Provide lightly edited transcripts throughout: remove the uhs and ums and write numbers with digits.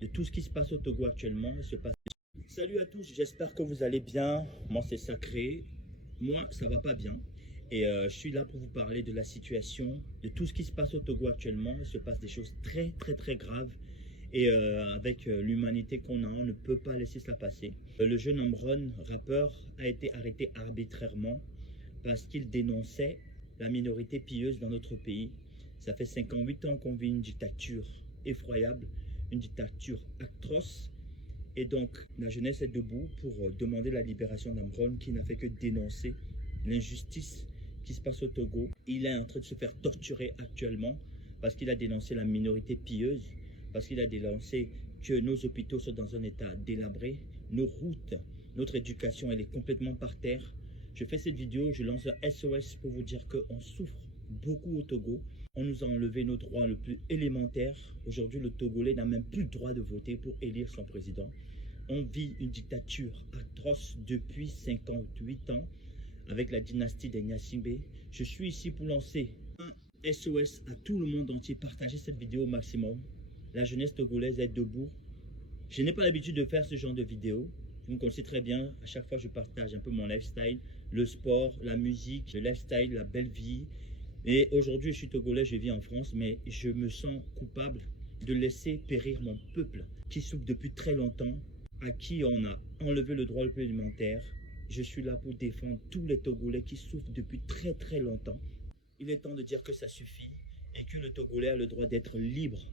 de tout ce qui se passe au Togo actuellement. Salut à tous, j'espère que vous allez bien. Moi, c'est Sacré. Moi, ça va pas bien. Et je suis là pour vous parler de la situation, de tout ce qui se passe au Togo actuellement. Il se passe des choses très graves. Et avec l'humanité qu'on a, on ne peut pas laisser cela passer. Le jeune Amron, rappeur, a été arrêté arbitrairement parce qu'il dénonçait la minorité pieuse dans notre pays. Ça fait 58 ans qu'on vit une dictature effroyable, une dictature atroce. Et donc, la jeunesse est debout pour demander la libération d'Amron, qui n'a fait que dénoncer l'injustice qui se passe au Togo. Il est en train de se faire torturer actuellement parce qu'il a dénoncé la minorité pieuse, parce qu'il a dénoncé que nos hôpitaux sont dans un état délabré, nos routes, notre éducation, elle est complètement par terre. Je fais cette vidéo, je lance un SOS pour vous dire qu'on souffre beaucoup au Togo. On nous a enlevé nos droits le plus élémentaire. Aujourd'hui, le Togolais n'a même plus le droit de voter pour élire son président. On vit une dictature atroce depuis 58 ans avec la dynastie des Gnassingbé. Je suis ici pour lancer un SOS à tout le monde entier. Partagez cette vidéo au maximum. La jeunesse togolaise est debout. Je n'ai pas l'habitude de faire ce genre de vidéo. Vous me connaissez très bien. À chaque fois, je partage un peu mon lifestyle, le sport, la musique, le lifestyle, la belle vie. Et aujourd'hui, je suis togolais, je vis en France, mais je me sens coupable de laisser périr mon peuple qui souffre depuis très longtemps, à qui on a enlevé le droit le plus élémentaire. Je suis là pour défendre tous les Togolais qui souffrent depuis très longtemps. Il est temps de dire que ça suffit et que le Togolais a le droit d'être libre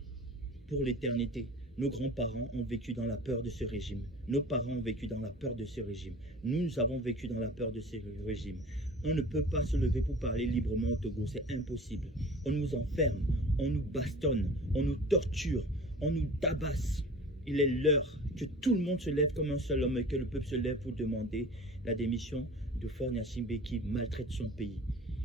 pour l'éternité. Nos grands-parents ont vécu dans la peur de ce régime. Nos parents ont vécu dans la peur de ce régime. Nous avons vécu dans la peur de ce régime. On ne peut pas se lever pour parler librement au Togo, c'est impossible. On nous enferme, on nous bastonne, on nous torture, on nous tabasse. Il est l'heure que tout le monde se lève comme un seul homme et que le peuple se lève pour demander la démission de Faure Gnassingbé qui maltraite son pays.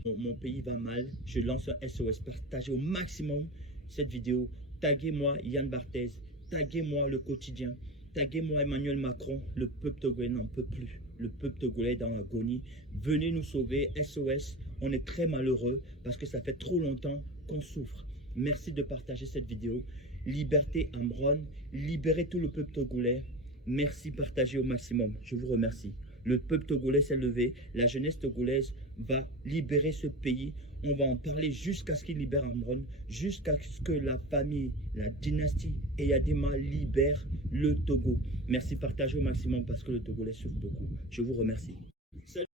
Mon pays va mal, je lance un SOS, partagez au maximum cette vidéo. Taguez-moi Yann Barthès, taguez-moi Le Quotidien, taguez-moi Emmanuel Macron. Le peuple togolais n'en peut plus. Le peuple togolais est dans l'agonie. Venez nous sauver, SOS. On est très malheureux parce que ça fait trop longtemps qu'on souffre. Merci de partager cette vidéo. Liberté Amron, libérez tout le peuple togolais. Merci, partagez au maximum. Je vous remercie. Le peuple togolais s'est levé. La jeunesse togolaise va libérer ce pays. On va en parler jusqu'à ce qu'il libère Amron, jusqu'à ce que la famille, la dynastie Eyadema libère le Togo. Merci, partagez au maximum parce que le Togolais souffre beaucoup. Je vous remercie. Salut.